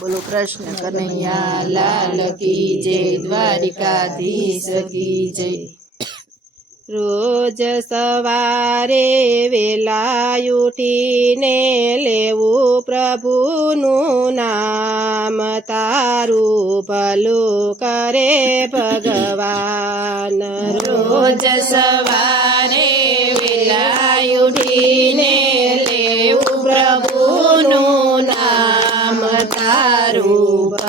બોલો કૃષ્ણ કનૈયા, લાલ કી જય, દ્વારિકાધીશ કી જય. રોજ સવારે વેલા ઉઠીને લેવું પ્રભુનું નામ, તારું ભલું કરે ભગવાન. રોજ સવારે વેલા ઉઠીને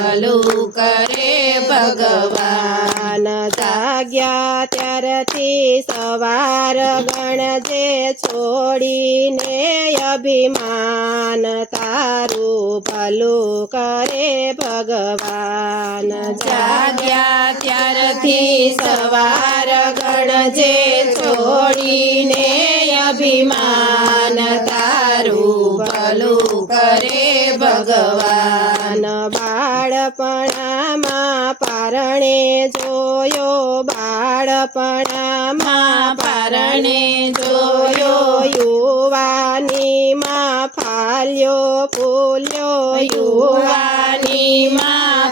ભલું કરે ભગવાન. જાગ્યા ત્યારથી સવાર ગણજે છોડીને અભિમાન તારું ભલું કરે ભગવાન. જાગ્યા ત્યારથી સવાર ગણજે છોડીને અભિમાન તારું ભલું કરે ભગવાન. બાળપણામાં પારણે જોયો બાળપણામાં પારણે જોયો યુવાનીમાં ફાલ્યો ફૂલ્યો યુવાનીમાં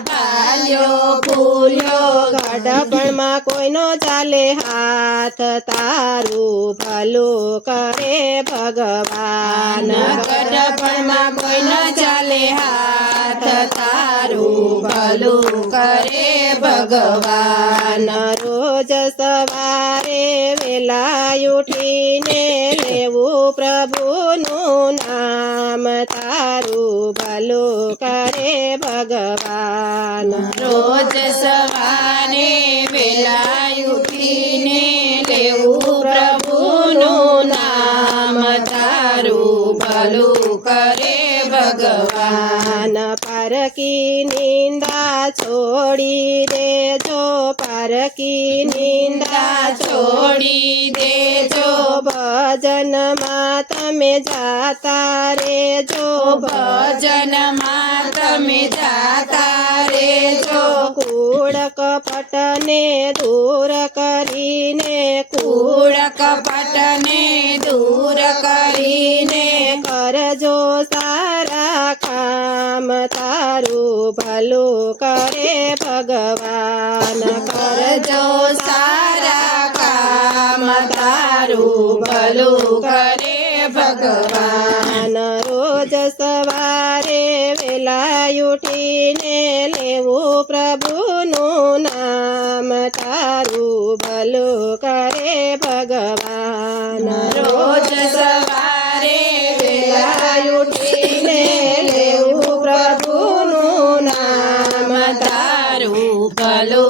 ફાલ્યો ફૂલ્યો ગડપણમાં કોઈનો ચાલે હાથ તારું ભલું કરે ભગવાન. ગડપણમાં કોઈનો ચાલે હાથ ભલું કરે ભગવાન. રોજ સવારે વેલા ઉઠીને લેવું પ્રભુનું નામ. તારું ભલું કરે ભગવાન. રોજ સવારે વેલા ઉઠીને લેવું પ્રભુનું નામ. તારું ભલું કરે ભગવાન. પારકી નિંદા છોડી દેજો પારકી નિંદા છોડી દેજો. ભજનમાં તમે જાતા રેજો ભજનમાં તમે જાતા રેજો કૂળ કપટને દૂર કરીને કૂળ કપટને દૂર કરીને. કરજો સારા કામ તારું ભલું કરે ભગવાન. કરજો સારા કામ તારું ભલું કરે ભગવાન. રોજ સવારે વેલા ઉઠીને લેવું પ્રભુનું નામ તારું ભલું કરે ભગવાન. રોજ સવારે વેલા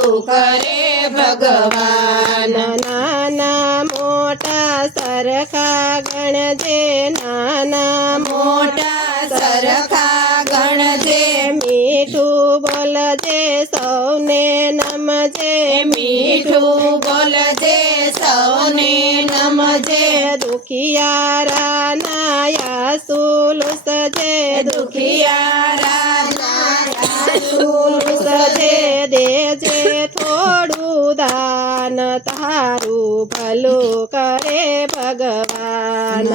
કરે ભગવાન. નાના મોટા સરખા ગણજે નાના મોટા સરખા ગણજે. મીઠું બોલજે સૌને નમજે. મીઠું બોલજે સૌને નમજે. દુખિયારા નાયા સુલુસજે દુખિયારા ભલું કરે ભગવાન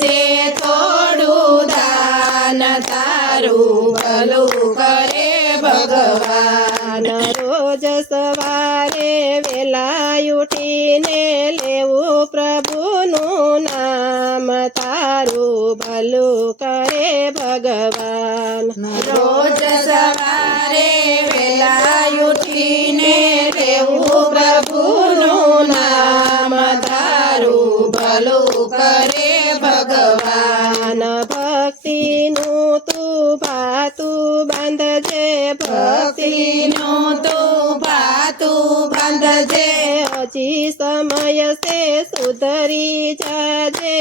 જે થોડું દાન તારું ભલું કરે ભગવાન. રોજ સવારે વેલા ઉઠીને લેવું પ્રભુનું નામ તારું ભલું કરે ભગવાન. રોજ સવારે વેલા ઉઠીને લેવું પ્રભુનું તારું કરે ભગવાન ભક્તિનું તું ભાતું બાંધજે ભક્તિનું તું ભાતું બાંધજે હજી સમય છે સુધરી જાજે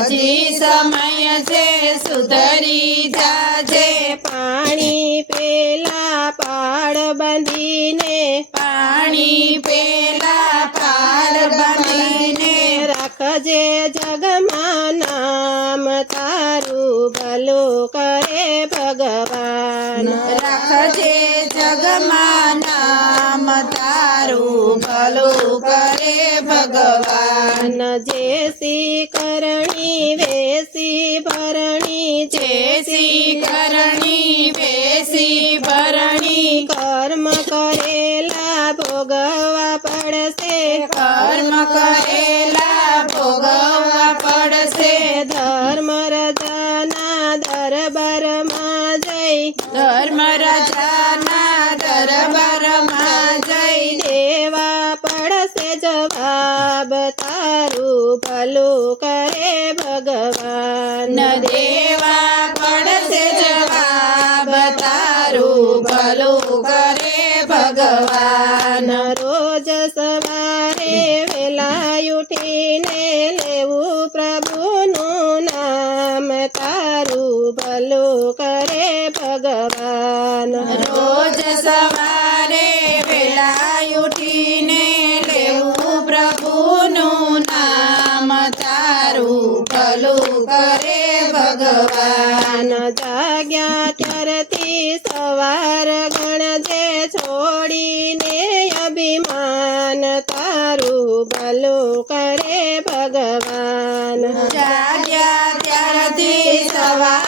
હજી સમય છે સુધરી જાજે પાણી પેલા પાડ બાંધીને પાણી પેલા રાખજે જગમાં નામ તારું ભલું કરે ભગવાન. રાખજે જગમાં નામ તારું ભલું કરે ભગવાન. જે જેસી કરણી વેશી ભરણી જે જેસી કરણી વેશી ભરણી કર્મ કરેલા ભોગવા પડશે. કર્મ કરે ભલું કરે ભગવાન દેવા પડશે જવાબ તારું ભલું કરે ભગવાન રોજ સવારે વેલા ઉઠીને લેવું પ્રભુનું નામ તારું ભલું કરે ભગવાન રોજ સવારે કરે ભગવાન. જાગ્યા ત્યારથી સવાર ગણજે છોડીને અભિમાન તારું ભલું કરે ભગવાન. જાગ્યા ત્યારથી સવાર